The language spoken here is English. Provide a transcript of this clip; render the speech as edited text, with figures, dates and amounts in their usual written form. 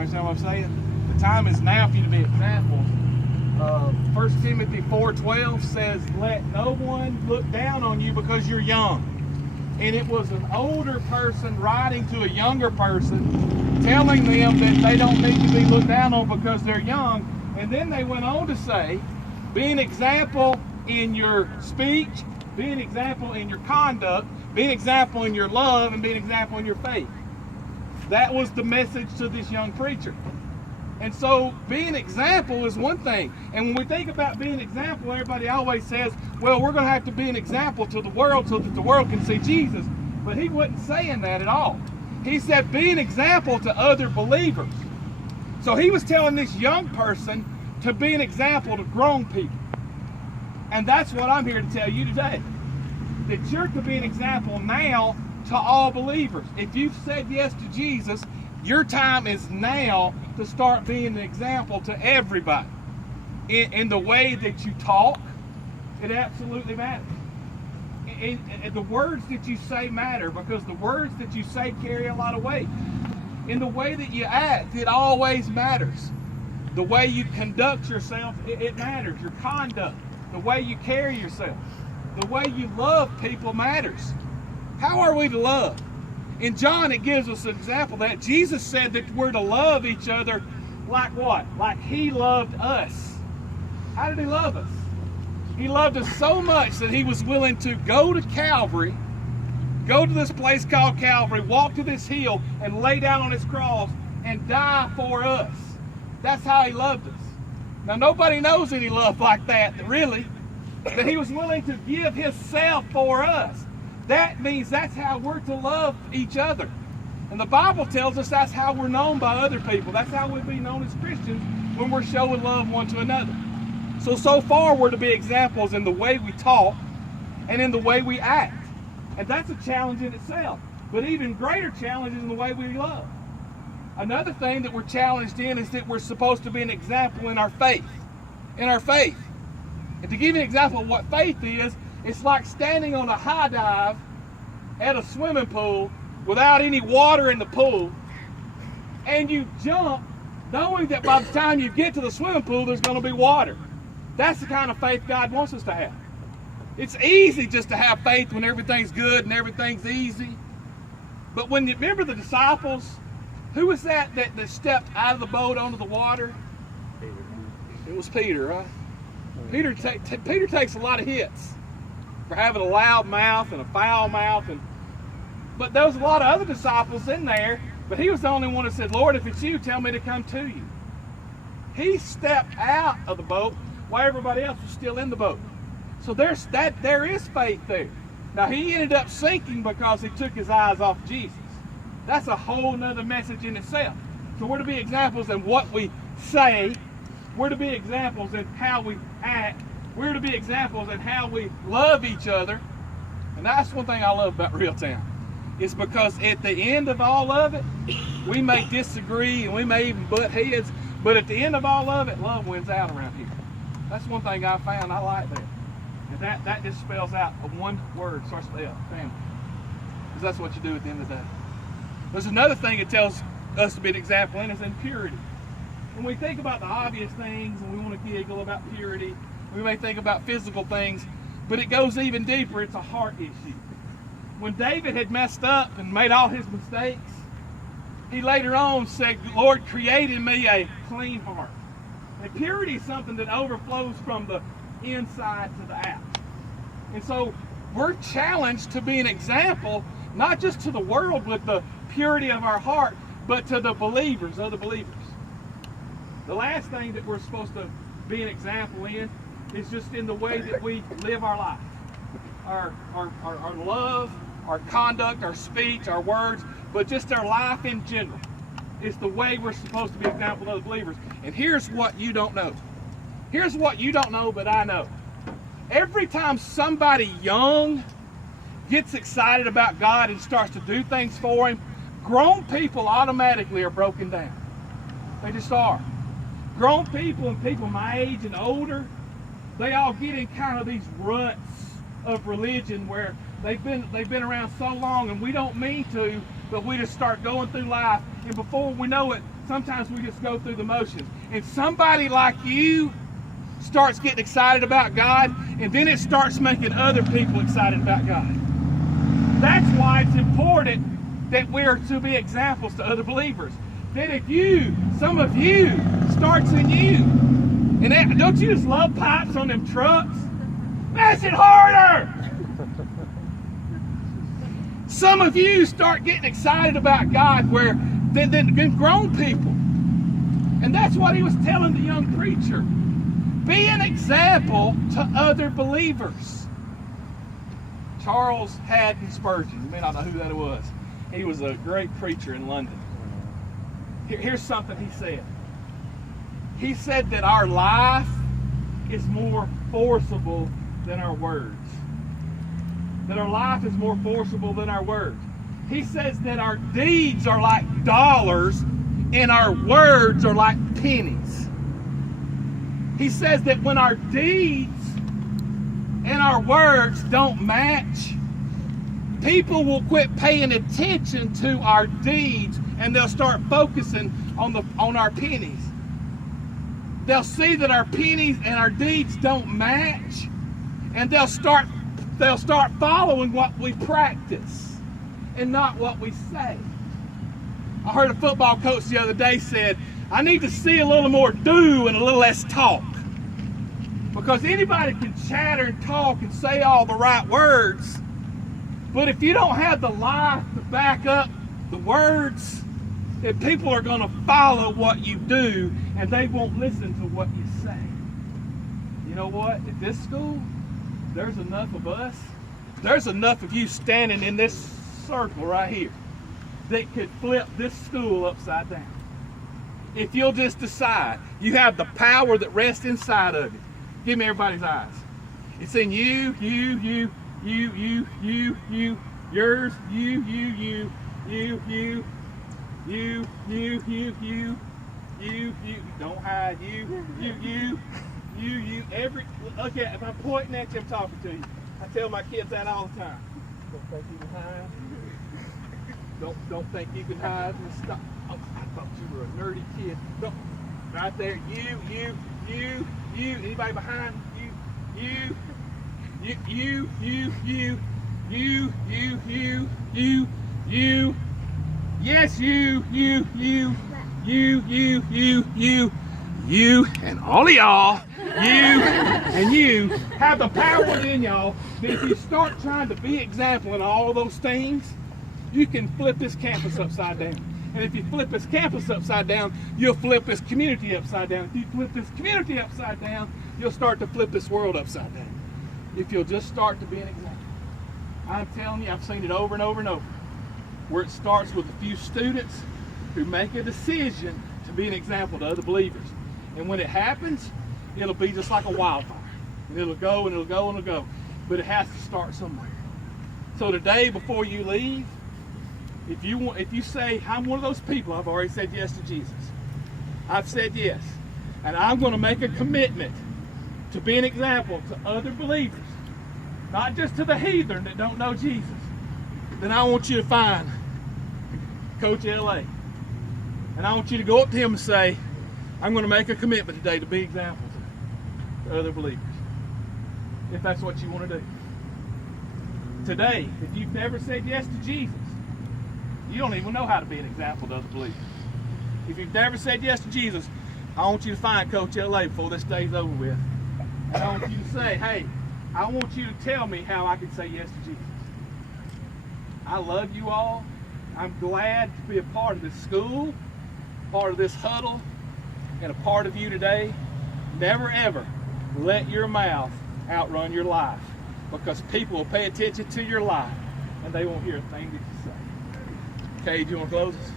understand what I'm saying? The time is now for you to be examples. 1 Timothy 4:12 says, let no one look down on you because you're young. And it was an older person writing to a younger person, telling them that they don't need to be looked down on because they're young. And then they went on to say, be an example in your speech, be an example in your conduct, be an example in your love, and be an example in your faith. That was the message to this young preacher. And so being an example is one thing. And when we think about being an example, everybody always says, well, we're going to have to be an example to the world so that the world can see Jesus. But he wasn't saying that at all. He said, be an example to other believers. So he was telling this young person to be an example to grown people. And that's what I'm here to tell you today. That you're to be an example now to all believers. If you've said yes to Jesus, your time is now to start being an example to everybody. In the way that you talk, it absolutely matters. And the words that you say matter, because the words that you say carry a lot of weight. In the way that you act, it always matters. The way you conduct yourself, it matters. Your conduct, the way you carry yourself, the way you love people matters. How are we to love? In John, it gives us an example that Jesus said that we're to love each other like what? Like he loved us. How did he love us? He loved us so much that he was willing to go to Calvary, go to this place called Calvary, walk to this hill, and lay down on his cross and die for us. That's how he loved us. Now, nobody knows any love like that, really, that he was willing to give himself for us. That means that's how we're to love each other. And the Bible tells us that's how we're known by other people. That's how we'll be known as Christians, when we're showing love one to another. So far we're to be examples in the way we talk and in the way we act. And that's a challenge in itself. But even greater challenge is in the way we love. Another thing that we're challenged in is that we're supposed to be an example in our faith. In our faith. And to give you an example of what faith is, it's like standing on a high dive at a swimming pool without any water in the pool, and you jump knowing that by the time you get to the swimming pool there's going to be water. That's the kind of faith God wants us to have. It's easy just to have faith when everything's good and everything's easy. But when you remember the disciples, who was that stepped out of the boat onto the water? It was Peter, right? Peter takes a lot of hits for having a loud mouth and a foul mouth, but there was a lot of other disciples in there, but he was the only one that said, Lord, if it's you, tell me to come to you. He stepped out of the boat while everybody else was still in the boat. So there is faith there. Now he ended up sinking because he took his eyes off Jesus. That's a whole nother message in itself. So we're to be examples in what we say. We're to be examples in how we act. We're to be examples in how we love each other. And that's one thing I love about Reeltown. It's because at the end of all of it, we may disagree and we may even butt heads, but at the end of all of it, love wins out around here. That's one thing I found I like that. And that just spells out one word, starts with L, family. Because that's what you do at the end of the day. There's another thing it tells us to be an example in is in purity. When we think about the obvious things and we want to giggle about purity, we may think about physical things, but it goes even deeper. It's a heart issue. When David had messed up and made all his mistakes, he later on said, Lord, create in me a clean heart. And purity is something that overflows from the inside to the out. And so we're challenged to be an example, not just to the world with the purity of our heart, but to the believers, other believers. The last thing that we're supposed to be an example in is just in the way that we live our life. Our love, our conduct, our speech, our words, but just our life in general. It's the way we're supposed to be an example to other believers. And here's what you don't know. Here's what you don't know, but I know. Every time somebody young gets excited about God and starts to do things for Him, grown people automatically are broken down. They just are. Grown people and people my age and older, they all get in kind of these ruts of religion where they've been around so long and we don't mean to, but we just start going through life, and before we know it, sometimes we just go through the motions. And somebody like you starts getting excited about God, and then it starts making other people excited about God. That's why it's important that we're to be examples to other believers. That if some of you, starts in you. And don't you just love pipes on them trucks? Mash it harder! Some of you start getting excited about God than grown people. And that's what he was telling the young preacher. Be an example to other believers. Charles Haddon Spurgeon, you may not know who that was. He was a great preacher in London. Here's something he said. He said that our life is more forcible than our words. That our life is more forcible than our words. He says that our deeds are like dollars and our words are like pennies. He says that when our deeds and our words don't match, people will quit paying attention to our deeds and they'll start focusing on our pennies. They'll see that our pennies and our deeds don't match, and they'll start following what we practice and not what we say. I heard a football coach the other day said, I need to see a little more do and a little less talk. Because anybody can chatter and talk and say all the right words, but if you don't have the life to back up the words, then people are going to follow what you do and they won't listen to what you say. You know what? At this school, there's enough of us. There's enough of you standing in this circle right here that could flip this school upside down. If you'll just decide, you have the power that rests inside of you. Give me everybody's eyes. It's in you, yours, you, don't hide, you, every, look at, if I'm pointing at you, I'm talking to you. I tell my kids that all the time. Don't think you can hide. Don't think you can hide. Stop. Oh, I thought you were a nerdy kid. Don't. Right there, you, anybody behind you, yes, you, and all of y'all, you have the power within y'all that if you start trying to be example in all of those things, you can flip this campus upside down. And if you flip this campus upside down, you'll flip this community upside down. If you flip this community upside down, you'll start to flip this world upside down. If you'll just start to be an example. I'm telling you, I've seen it over and over and over, where it starts with a few students who make a decision to be an example to other believers. And when it happens, it'll be just like a wildfire. And it'll go and it'll go and it'll go. But it has to start somewhere. So today, before you leave, if you say, I'm one of those people, I've already said yes to Jesus. I've said yes. And I'm going to make a commitment to be an example to other believers. Not just to the heathen that don't know Jesus. Then I want you to find Coach LA. And I want you to go up to him and say, I'm going to make a commitment today to be examples to other believers. If that's what you want to do. Today, if you've never said yes to Jesus, you don't even know how to be an example to other believers. If you've never said yes to Jesus, I want you to find Coach LA before this day's over with. And I want you to say, hey, I want you to tell me how I can say yes to Jesus. I love you all. I'm glad to be a part of this school, part of this huddle, and a part of you today. Never ever let your mouth outrun your life, because people will pay attention to your life and they won't hear a thing that you say. Okay, do you want to close us?